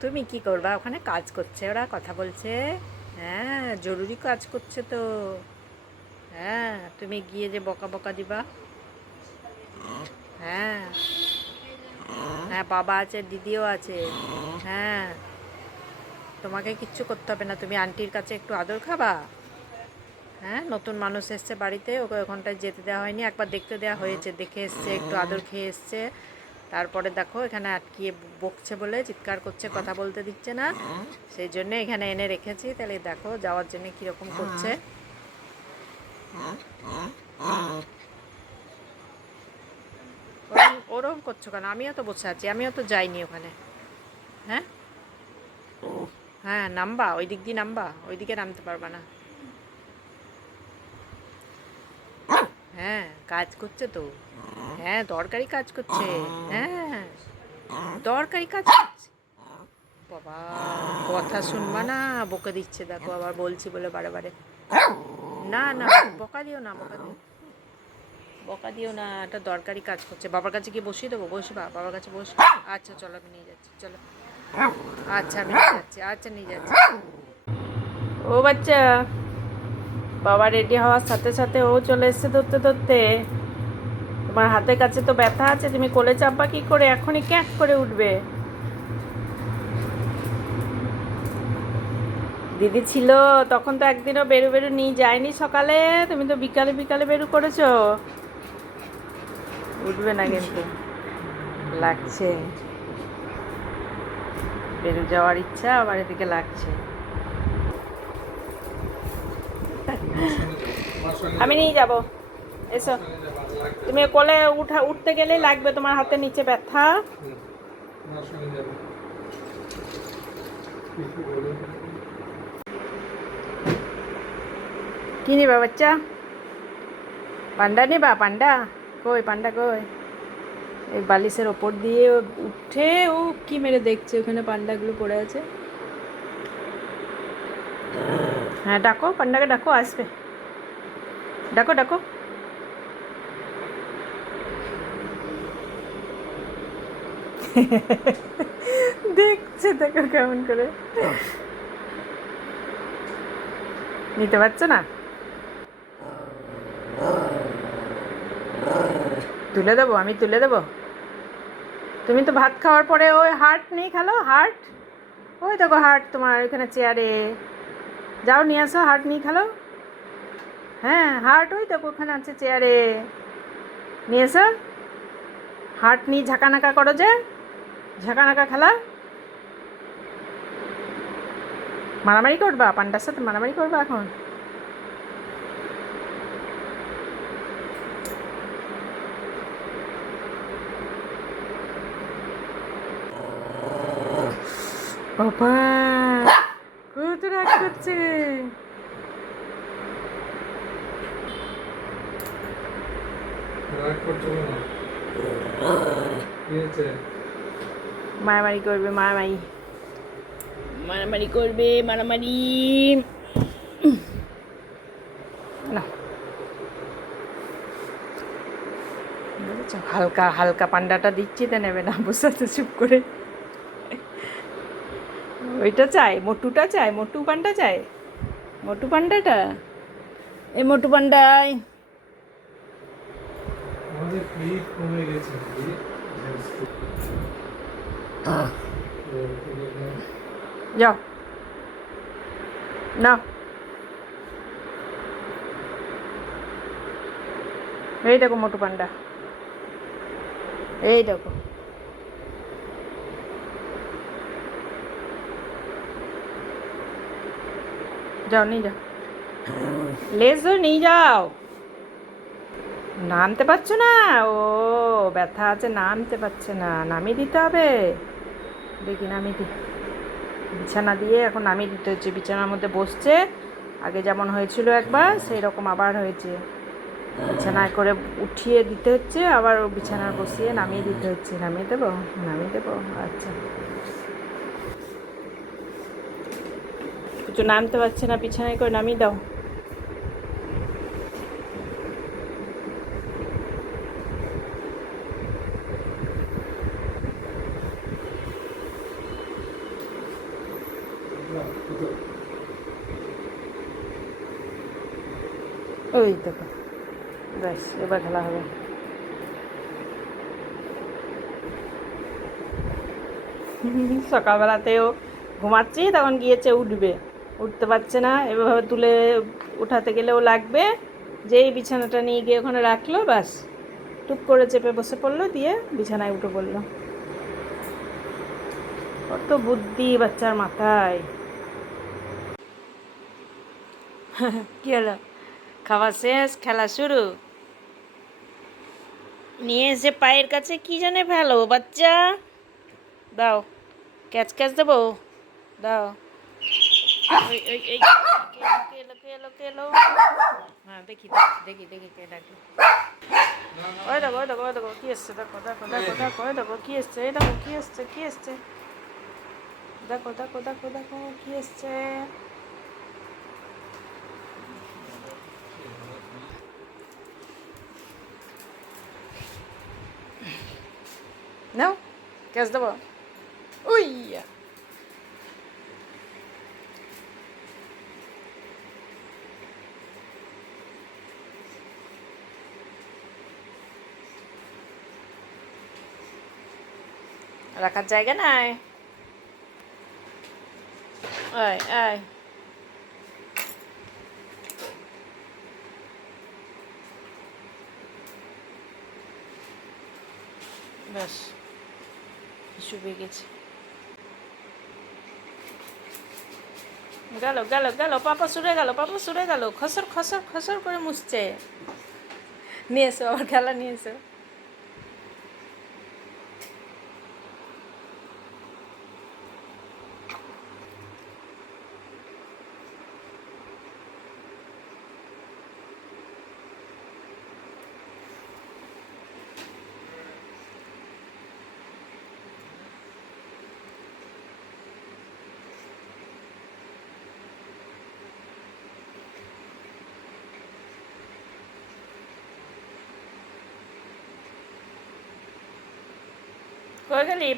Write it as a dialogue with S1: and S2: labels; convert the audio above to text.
S1: তুমি কি করবা? ওখানে কাজ করছে, ওরা কথা বলছে। হ্যাঁ জরুরি কাজ করছে তো। হ্যাঁ তুমি গিয়ে যে বকা বকা দিবা। হ্যাঁ। হ্যাঁ বাবা আছে, দিদিও আছে। হ্যাঁ। তোমাকে কিচ্ছু করতে হবে না। তুমি আন্টির কাছে একটু আদর খাবা। হ্যাঁ নতুন মানুষ এসছে বাড়িতে। ওকে ওখানটায় যেতে দেওয়া হয়নি। একবার দেখতে দেওয়া হয়েছে, দেখে এসছে, একটু আদর খেয়ে এসছে। তারপরে দেখো, এখানে আটকিয়ে বকছে বলে, চিৎকার করছে, কথা বলতে দিচ্ছে না। সেই জন্য এখানে এনে রেখেছি। তাহলে দেখো, যাওয়ার জন্য কীরকম করছে। ওরম করছ কেন? আমিও তো বসে আছি, আমিও তো যাইনি ওখানে। হ্যাঁ? হ্যাঁ নামবা ওই দিক দিয়ে নামবা, ওইদিকে নামতে পারবা না। হ্যাঁ কাজ করছে তো। হ্যাঁ দরকারি কাজ করছে। হ্যাঁ দরকারি কাজ করছে। বাবা, কথা শুনবা না, বকে দিচ্ছে, দেখো আবার বলছি বলে বারে বারে। না না, বকা দিও না, বকা দিও। বকা দিও না একটা দরকারি কাজ করছে। বাবার কাছে গিয়ে বসিয়ে দেবো, বসবা? বাবার কাছে বস। আচ্ছা চলো, আমি নিয়ে যাচ্ছি, চলো। আচ্ছা আমি নিয়ে যাচ্ছি আচ্ছা নিয়ে যাচ্ছি। ও বাচ্চা, বাবা রেডি হওয়ার সাথে সাথে ও চলে এসছে ধরতে ধরতে। তোমার হাতের কাছে তো ব্যথা আছে, তুমি কোলে চাপবা কি করে? এখনই ক্যাক করে উঠবে। দিদি ছিল, তখন তো একদিনও বেরু বেরু নিয়ে যায়নি সকালে। তুমি তো বিকালে বিকালে বেরু করেছ। উঠবে না কিন্তু। লাগছে। বেরু যাওয়ার ইচ্ছা, আবার এদিকে লাগছে। আমি নিয়ে যাব। এসো। তুমি কোলে উঠা, উঠতে গেলেই লাগবে তোমার হাতের নিচে ব্যথা। কি নিবা বাচ্চা? পান্ডা নিবা? পান্ডা? কই পান্ডা কই? এই বালিশের ওপর দিয়ে উঠে, ও কি মেরে দেখছে? ওখানে পান্ডাগুলো পড়ে আছে। হ্যাঁ ডাকো, পান্ডাকে ডাকো, আসবে। ডাকো ডাকো। দেখছে দেখো কেমন করে। নিতে পারছ না? তুলে দেবো, আমি তুলে দেবো। তুমি তো ভাত খাওয়ার পরে ওই হার্ট নেই খেলো, হার্ট? ওই দেখো হার্ট তোমার ওইখানে চেয়ারে। যাও নিয়ে আসো, হার্ট নিয়ে খেলো? হ্যাঁ হার্ট ওই দেখো ওখানে আছে চেয়ারে। নিয়ে এসো। হার্ট নিয়ে ঝাঁকানাকা করো যে। ঝাঁকানাকা খেলা? মারামারি করবা? পান্ডার সাথে মারামারি করবা এখন? বাবা কত রাগ? মারামারি করবে মারামারি। মারামারি করবে মারামারি। না। হালকা হালকা পান্ডাটা দিচ্ছি তো নেবে না বসে আছে চুপ করে। ওইটা চাই মোটুটা চাই মোটু পান্ডা চাই। মোটু পান্ডাটা? এই মোটু পান্ডাই।
S2: আমাদের ক্লিপ কমে গেছে।
S1: যাও নাও এই দেখো মোটু পান্ডা এই দেখো যাও নিয়ে যাও লেজ নিয়ে যাও নামতে পারছ না ও ব্যথা আছে নামতে পারছে না নামিয়ে দিতে হবে দেখি নামিয়ে দি বিছানা দিয়ে। এখন নামিয়ে দিতে হচ্ছে বিছানার মধ্যে বসছে, আগে যেমন হয়েছিল একবার সেই রকম আবার হয়েছে। বিছানায় করে উঠিয়ে দিতে হচ্ছে, আবার ও বিছানায় বসিয়ে নামিয়ে দিতে হচ্ছে। নামিয়ে দেবো? নামিয়ে দেবো? আচ্ছা। কিছু নামতে পারছে না, বিছানায় করে নামিয়ে দাও। ওই ব্যাস, এবার খেলা হবে। সকালবেলাতেও ঘুমাচ্ছি, তখন গিয়েছে উঠবে। উঠতে পারছে না, এভাবে তুলে উঠাতে গেলেও লাগবে। যেই বিছানাটা নিয়ে গিয়ে ওখানে রাখল, ব্যাস। টুক করে চেপে বসে পড়ল, দিয়ে বিছানায় উঠে পড়ল। কত বুদ্ধি বাচ্চার মাথায়। কি হলো? খাওয়া শেষ খেলা শুরু। নিয়ে এসে পায়ের কাছে কি জানে ফেলো বাচ্চা। দাও ক্যাচ ক্যাচ দেবো। দাও। হ্যাঁ দেখি দেখি দেখি দেখি কে ডাকে। ওই দেখো ওই দেখো ওই দেখো কি এসছে? দেখো দেখো দেখো। দেখো ওই দেখো কি এসছে? এই দেখো কি এসছে কি এসছে? দেখো দেখো দেখো দেখো কি এসছে? নাও ক্যাচ দেবো উই রাখার জায়গা নাই আয় আয় ব্যাস শুকিয়ে গেছে। গেল গেল গেল, পাপা সুরে গেল, পাপা সুরে গেল, খসর খসর খসর করে মুছছে। নিয়ে এসো, আবার খেলা নিয়ে এসো। Por que ali,